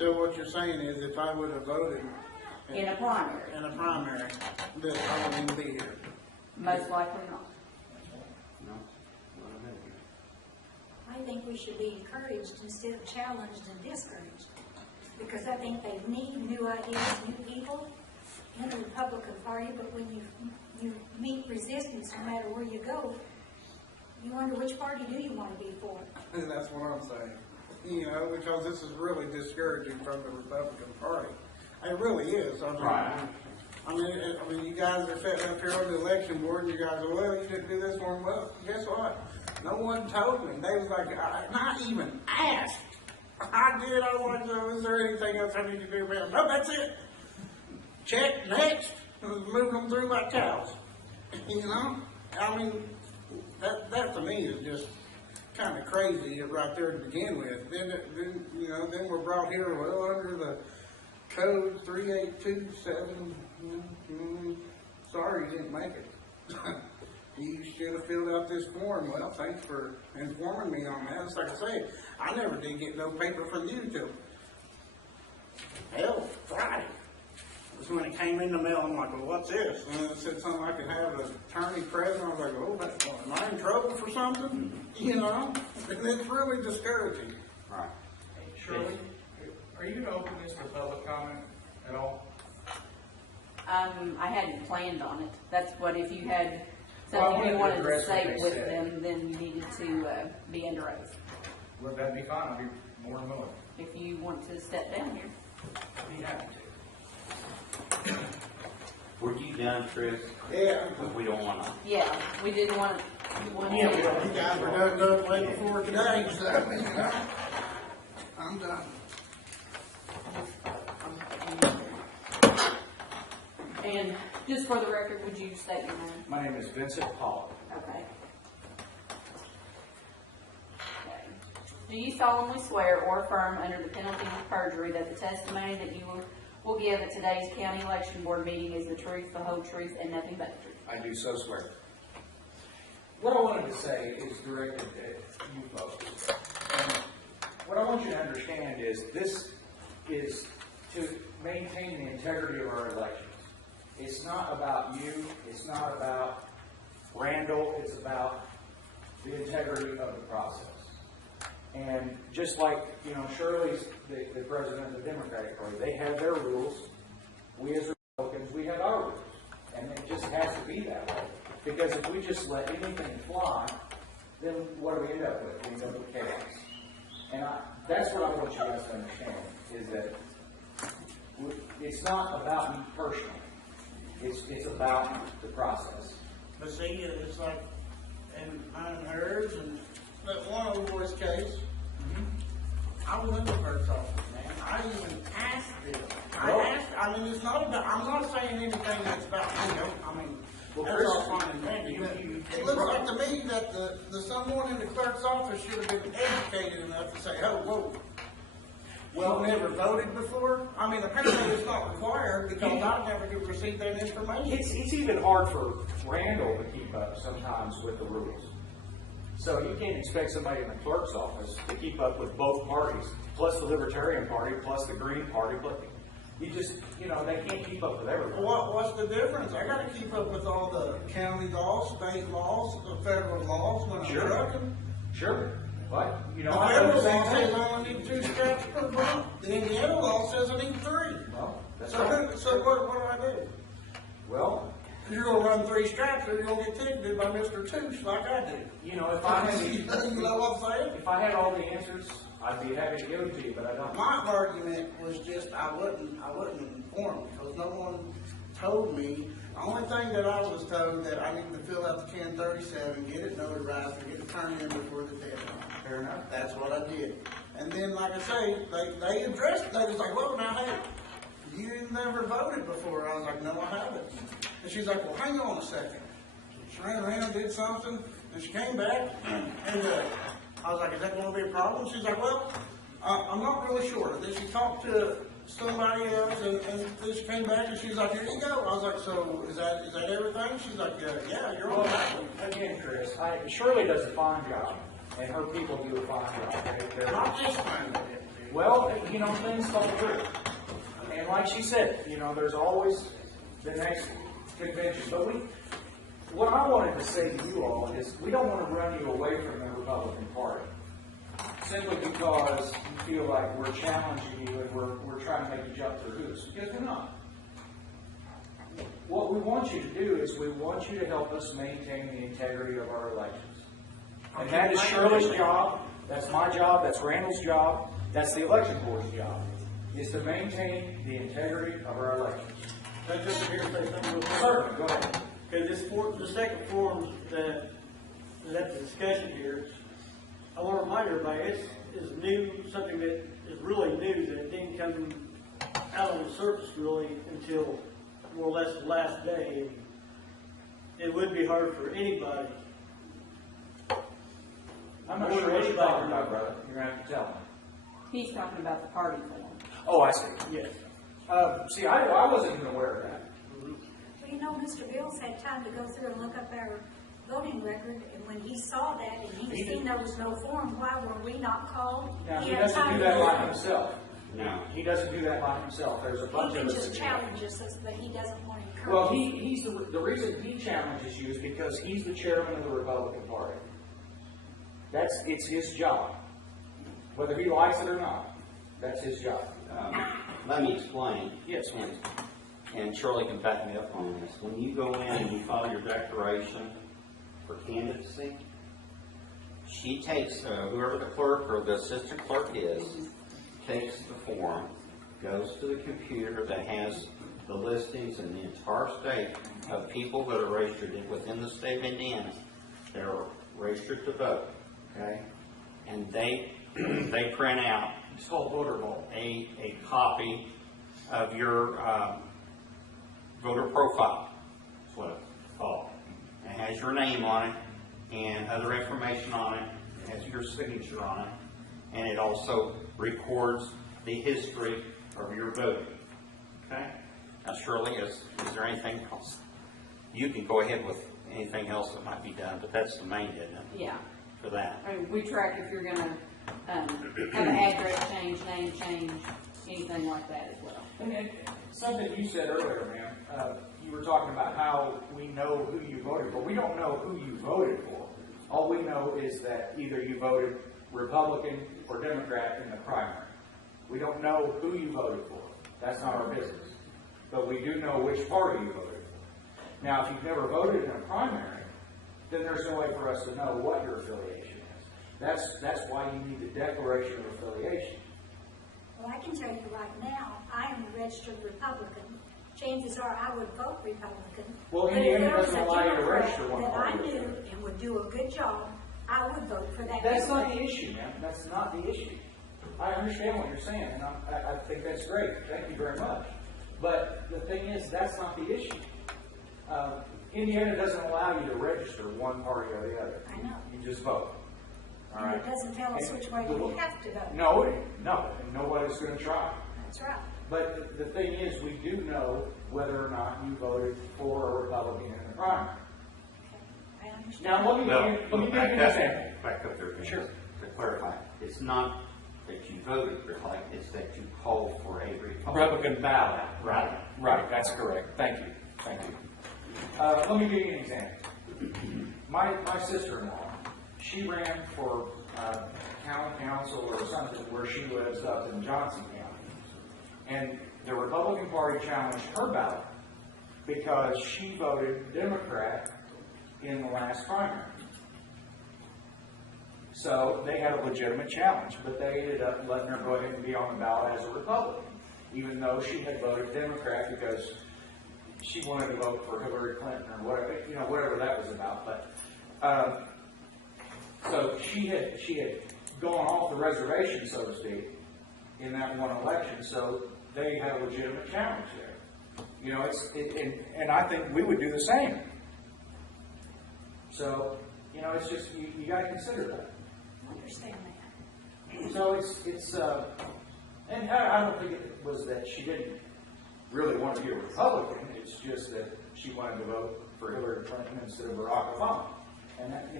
So what you're saying is if I would have voted In a primary. that I wouldn't even be here. Most likely not. I think we should be encouraged instead of challenged and discouraged. Because I think they need new ideas, new people in the Republican Party, but when you meet resistance no matter where you go, you wonder which party do you want to be for. And that's what I'm saying. You know, because this is really discouraging from the Republican Party. It really is. I mean, you guys are sitting up here on the election board, and you guys are, well, you didn't do this one. Well, guess what? No one told me. They was like, not even asked. I did. I wanted to know, is there anything else I need to do about it? No, that's it. Check, next. Moving them through like cows. You know? I mean, that to me is just kind of crazy right there to begin with. Then we're brought here, well, under the code 3827. Sorry you didn't make it. You should have filled out this form. Well, thanks for informing me on that. It's like I say, I never did get no paper from you till hell, Friday. That's when it came in the mail. I'm like, well, what's this? And it said something I could have an attorney present. I was like, oh, am I in trouble for something? You know? And it's really discouraging. Right. Shirley, are you going to open this to public comment at all? I hadn't planned on it. That's what, if you had something you wanted to say with them, then you needed to be under oath. Would that be fine? I'd be more than willing. If you want to step down here. I'd be happy to. Were you done, Chris? Yeah. Because we don't want to. Yeah, we didn't want to. You guys were done way before today, so I'm done. And just for the record, would you state your name? My name is Vincent Pollock. Okay. Okay. Do you solemnly swear or affirm under the penalty of perjury that the testimony that you will give at today's county election board meeting is the truth, the whole truth, and nothing but the truth? I do so swear. What I wanted to say is directed at you folks. And what I want you to understand is this is to maintain the integrity of our elections. It's not about you. It's not about Randall. It's about the integrity of the process. And just like, Shirley's the president of the Democratic Party, they have their rules. We as Republicans, we have our rules. And it just has to be that way. Because if we just let anything fly, then what do we end up with? We end up with chaos. And that's what I want you guys to understand, is that it's not about me personally. It's about the process. But see, it's like in mine and hers, and that one old boy's case, I was in the clerk's office, man. I even asked them. I mean, it's not about, I'm not saying anything that's about me. I mean, that's all fine and dandy. It looks like to me that the someone in the clerk's office should have been educated enough to say, oh, whoa. Well, never voted before? I mean, apparently it's not required because I've never received that information. It's even hard for Randall to keep up sometimes with the rules. So you can't expect somebody in the clerk's office to keep up with both parties, plus the Libertarian Party, plus the Green Party. But you just, they can't keep up with everything. What's the difference? I got to keep up with all the county laws, state laws, the federal laws when I'm trucking. Sure. But, The federal law says I only need 2 straps per month. The Indiana law says I need 3. Well, that's So what do I do? Well, You're going to run 3 straps or you're going to get ticketed by Mr. Toosh like I do. if I had, You know what I'm saying? if I had all the answers, I'd be happy to give them to you, but I don't. My argument was just I wasn't informed because no one told me. The only thing that I was told that I needed to fill out the 1037, get it notarized, and get it turned in before the deadline. Fair enough. That's what I did. And then, like I say, they addressed it. They was like, well, now, hey, you never voted before. I was like, no, I haven't. And she's like, well, hang on a second. She ran around, did something, and she came back, and I was like, is that going to be a problem? She's like, well, I'm not really sure. Then she talked to somebody else, and then she came back, and she's like, here you go. I was like, so is that everything? She's like, yeah, you're all right. Again, Chris, Shirley does a fine job, and her people do a fine job. Not this time they didn't do. Well, things fall through. And like she said, there's always the next convention. But what I wanted to say to you all is we don't want to run you away from the Republican Party simply because you feel like we're challenging you and we're trying to make you jump through hoops, because we're not. What we want you to do is we want you to help us maintain the integrity of our elections. And that is Shirley's job, that's my job, that's Randall's job, that's the election board's job, is to maintain the integrity of our elections. Can I just here say something real quick? Certainly, go ahead. Okay, the second forum that is at the discussion here, I want to remind everybody, it's new, something that is really new, that it didn't come out on the surface really until more or less the last day. And it would be hard for anybody. I'm not sure what you're talking about, brother. You're going to have to tell me. He's talking about the party forum. Oh, I see. Yes. See, I wasn't even aware of that. Well, Mr. Bills had time to go through and look up our voting record, and when he saw that and he seen there was no form, why were we not called? Now, he had doesn't time do to that go by through. himself. No. He doesn't do that by himself. There's a bunch He of can us. just that challenge us, but he doesn't want to encourage. Well, he's the reason he challenges you is because he's the chairman of the Republican Party. It's his job. Whether he likes it or not, that's his job. Let me explain. Yes. And Shirley can back me up on this. When you go in and you file your declaration for candidacy, she takes, whoever the clerk or the assistant clerk is, takes the form, goes to the computer that has the listings in the entire state of people that are registered within the state of Indiana that are registered to vote, okay? And they print out It's called voter roll. a copy of your voter profile. That's what it's called. It has your name on it and other information on it. It has your signature on it. And it also records the history of your voting. Okay? Now, Shirley, is there anything else? You can go ahead with anything else that might be done, but that's the main, isn't it? Yeah. For that. I mean, we track if you're gonna, have an address change, name change, anything like that as well. And something you said earlier, ma'am, you were talking about how we know who you voted for. We don't know who you voted for. All we know is that either you voted Republican or Democrat in the primary. We don't know who you voted for. That's not our business. But we do know which party you voted for. Now, if you've never voted in a primary, then there's no way for us to know what your affiliation is. That's why you need the declaration of affiliation. Well, I can tell you right now, I am a registered Republican. Chances are I would vote Republican. Well, But if Indiana there was doesn't a allow you to Democrat register one that I party. knew and would do a good job, I would vote for that. That's not Democrat. the issue, ma'am. That's not the issue. I understand what you're saying, and I think that's great. Thank you very much. But the thing is, that's not the issue. Indiana doesn't allow you to register one party or the other. I know. You just vote. All And right? it doesn't tell us which way we have to vote. No, and nobody's going to try. That's right. But the thing is, we do know whether or not you voted for a Republican in the primary. Okay. I understand. Now, let me give you an example. Back up there, Sure. to clarify. It's not that you voted Republican, it's that you called for a Republican. Republican ballot. Right. Right, that's correct. Thank you. Thank you. Let me give you an example. My sister-in-law, she ran for county council or something where she lives up in Johnson County. And the Republican Party challenged her ballot because she voted Democrat in the last primary. So they had a legitimate challenge, but they ended up letting her go ahead and be on the ballot as a Republican, even though she had voted Democrat because she wanted to vote for Hillary Clinton or whatever, whatever that was about. But so she had gone off the reservation, so to speak, in that one election. So they had a legitimate challenge there. And I think we would do the same. So it's just you got to consider that. I understand that. So it's and I don't think it was that she didn't really want to be a Republican. It's just that she wanted to vote for Hillary Clinton instead of Barack Obama. And that,